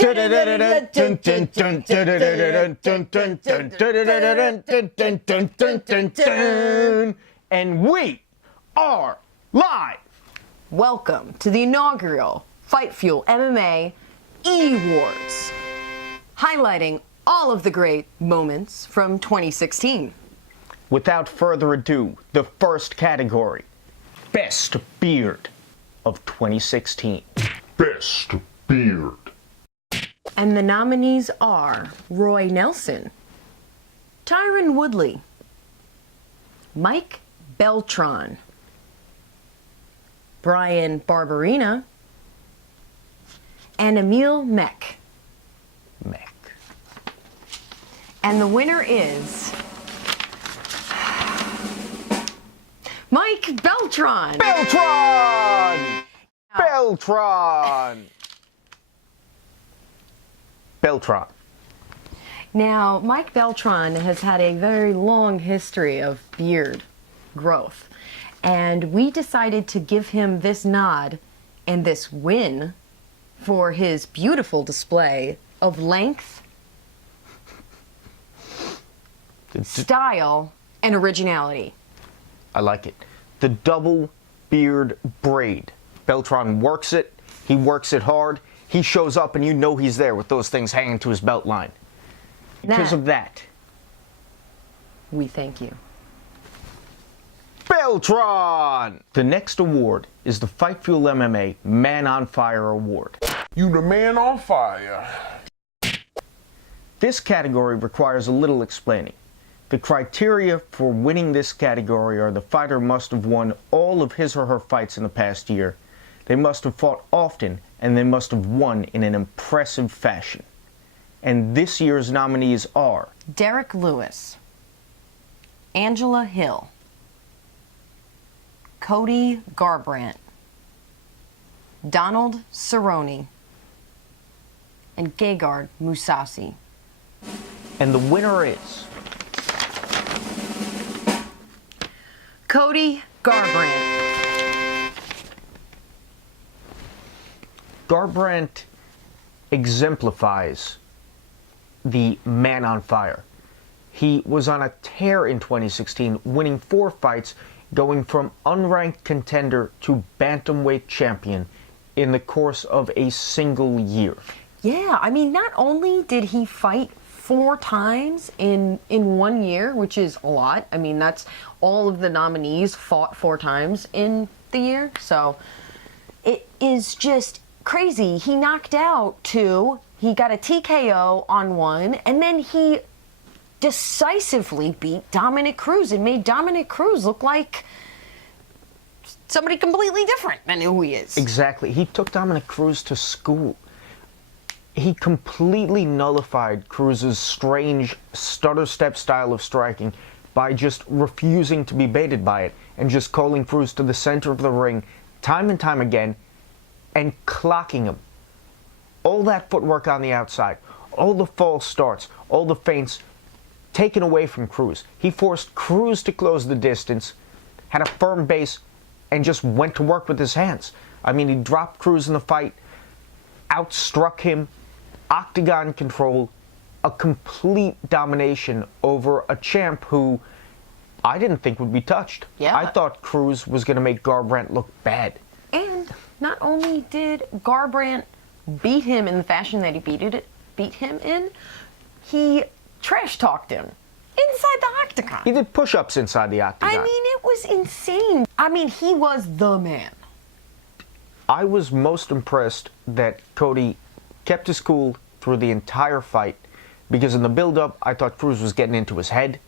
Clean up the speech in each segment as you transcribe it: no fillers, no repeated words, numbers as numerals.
And we are live. Welcome to the inaugural Fight Fuel MMA E-Wards, highlighting all of the great moments from 2016. Without further ado, the first category, Best Beard of 2016. Best Beard. And the nominees are Roy Nelson, Tyron Woodley, Mike Beltran, Brian Barberina, and Emil Mech. And the winner is Mike Beltran. Beltran. Now, Mike Beltran has had a very long history of beard growth, and we decided to give him this nod and this win for his beautiful display of length, style, and originality. I like it. The double beard braid. Beltran works it. He works it hard. He shows up and you know he's there with those things hanging to his belt line. Because of that, we thank you. Beltran! The next award is the Fight Fuel MMA Man on Fire Award. You the man on fire. This category requires a little explaining. The criteria for winning this category are the fighter must have won all of his or her fights in the past year, they must have fought often, and they must have won in an impressive fashion. And this year's nominees are Derek Lewis, Angela Hill, Cody Garbrandt, Donald Cerrone, and Gegard Mousasi. And the winner is Cody Garbrandt. Garbrandt exemplifies the man on fire. He was on a tear in 2016, winning 4 fights, going from unranked contender to bantamweight champion in the course of a single year. Yeah, I mean, not only did he fight 4 times in 1 year, which is a lot. I mean, that's all of the nominees fought 4 times in the year. So it is just crazy. He knocked out 2, he got a TKO on 1, and then he decisively beat Dominic Cruz and made Dominic Cruz look like somebody completely different than who he is. Exactly. He took Dominic Cruz to school. He completely nullified Cruz's strange stutter step style of striking by just refusing to be baited by it and just calling Cruz to the center of the ring time and time again and clocking him. All that footwork on the outside, all the false starts, all the feints taken away from Cruz. He forced Cruz to close the distance, had a firm base, and just went to work with his hands. I mean, he dropped Cruz in the fight, outstruck him, Octagon control, a complete domination over a champ who I didn't think would be touched. Yeah. I thought Cruz was going to make Garbrandt look bad. And not only did Garbrandt beat him in the fashion that he beat him in, he trash-talked him inside the octagon. He did push-ups inside the octagon. I mean, it was insane. I mean, he was the man. I was most impressed that Cody kept his cool through the entire fight, because in the build-up, I thought Cruz was getting into his head.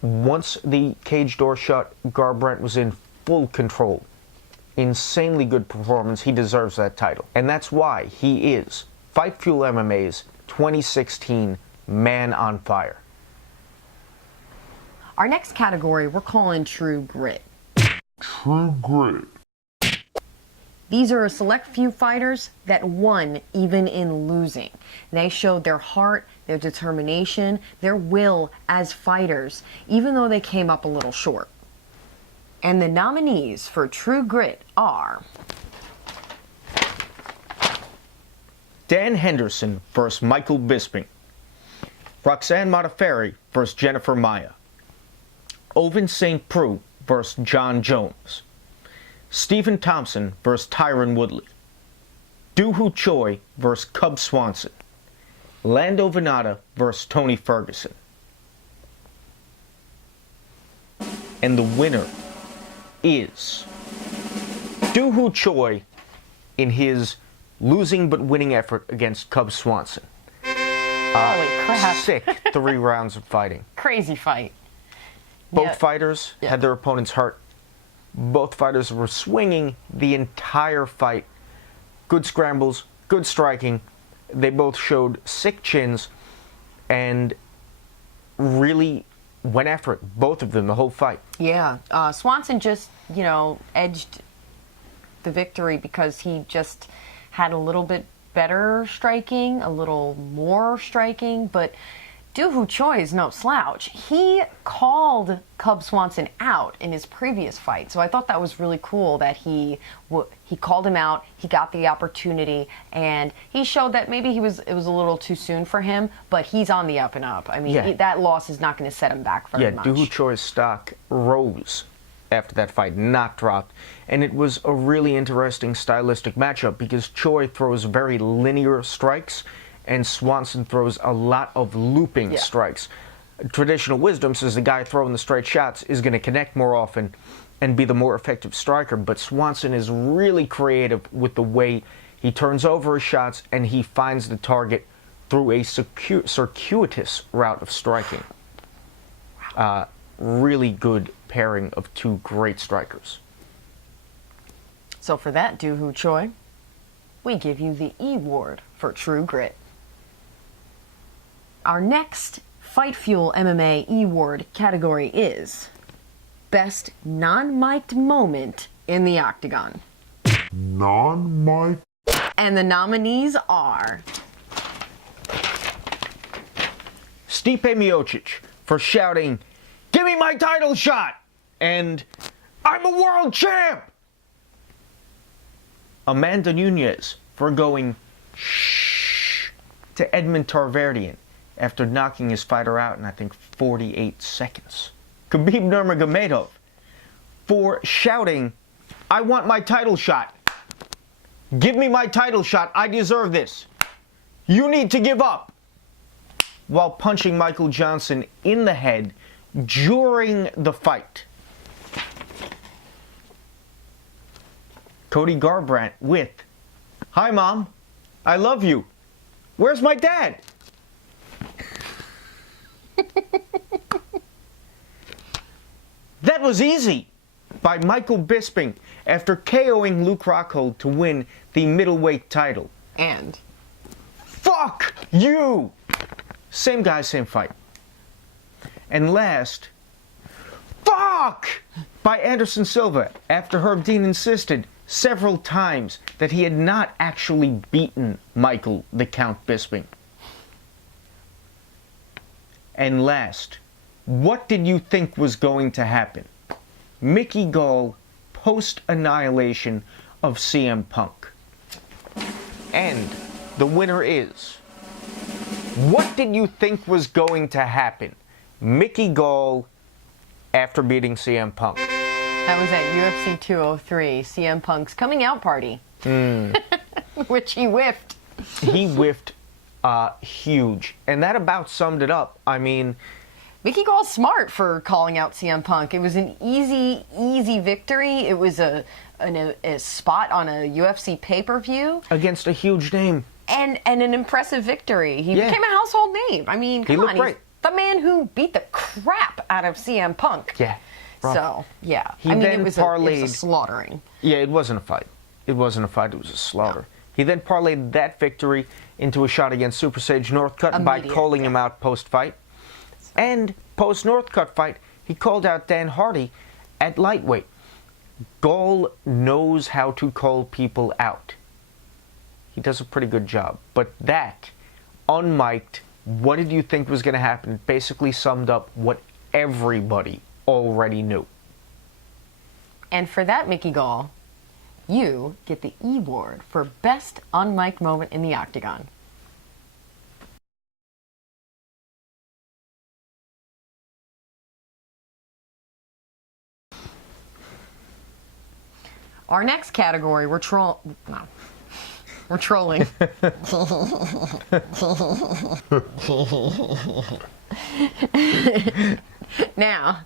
Once the cage door shut, Garbrandt was in full control. Insanely good performance. He deserves that title. And that's why he is Fight Fuel MMA's 2016 Man on Fire. Our next category we're calling True Grit. True Grit. These are a select few fighters that won even in losing. They showed their heart, their determination, their will as fighters, even though they came up a little short. And the nominees for True Grit are Dan Henderson vs. Michael Bisping. Roxanne Modafferi vs. Jennifer Maia. Ovince St. Preux vs. John Jones. Stephen Thompson vs. Tyron Woodley. Doohoo Choi vs. Cub Swanson. Lando Venata vs. Tony Ferguson. And the winner is Doohoo Choi in his losing but winning effort against Cub Swanson. Holy crap. Sick 3 rounds of fighting. Crazy fight. Both Yeah. fighters had their opponents hurt. Both fighters were swinging the entire fight. Good scrambles, good striking. They both showed sick chins and really went after it, both of them, the whole fight. Yeah. Swanson just, edged the victory because he just had a little bit better striking, a little more striking, but Doohoo Choi is no slouch. He called Cub Swanson out in his previous fight, so I thought that was really cool that he called him out. He got the opportunity, and he showed that maybe it was a little too soon for him, but he's on the up and up. I mean, that loss is not going to set him back very much. Yeah, Doohoo Choi's stock rose after that fight, not dropped. And it was a really interesting stylistic matchup because Choi throws very linear strikes and Swanson throws a lot of looping strikes. Traditional wisdom says the guy throwing the straight shots is going to connect more often and be the more effective striker, but Swanson is really creative with the way he turns over his shots and he finds the target through a circuitous route of striking. Really good pairing of 2 great strikers. So for that, Doohoo Choi, we give you the E-Ward for True Grit. Our next Fight Fuel MMA E-Ward category is Best Non-Mic'd Moment in the Octagon. Non-mic. And the nominees are Stipe Miocic for shouting, "Give me my title shot!" and "I'm a world champ!" Amanda Nunes for going shh to Edmund Tarverdyan after knocking his fighter out in, I think, 48 seconds. Khabib Nurmagomedov for shouting, "I want my title shot. Give me my title shot. I deserve this. You need to give up," while punching Michael Johnson in the head during the fight. Cody Garbrandt with, "Hi, Mom. I love you. Where's my dad?" That was easy by Michael Bisping after KOing Luke Rockhold to win the middleweight title. and Fuck you! Same guy, same fight. And last, fuck! By Anderson Silva after Herb Dean insisted several times that he had not actually beaten Michael the Count Bisping. And last, what did you think was going to happen? Mickey Gall post-annihilation of CM Punk. And the winner is, what did you think was going to happen? Mickey Gall after beating CM Punk. that was at UFC 203, CM Punk's coming out party, which he whiffed. He whiffed huge. And that about summed it up. I mean, Mickey Gall's smart for calling out CM Punk. It was an easy victory. It was a spot on a UFC pay-per-view. against a huge name. And an impressive victory. He became a household name. I mean, come looked on. great. He's the man who beat the crap out of CM Punk. Yeah. rough. So, yeah. He I mean, then it was parlayed- a slaughtering. Yeah, it wasn't a fight. It wasn't a fight. It was a slaughter. He then parlayed that victory into a shot against Super Sage Northcutt by Immediate, calling him out post-fight. And post-Northcutt fight, he called out Dan Hardy at lightweight. Gall knows how to call people out. He does a pretty good job. But that, unmiked, what did you think was going to happen? Basically summed up what everybody already knew. And for that, Mickey Gall, you get the E-Ward for Best Unmiked Moment in the Octagon. Our next category, we're trolling. Now,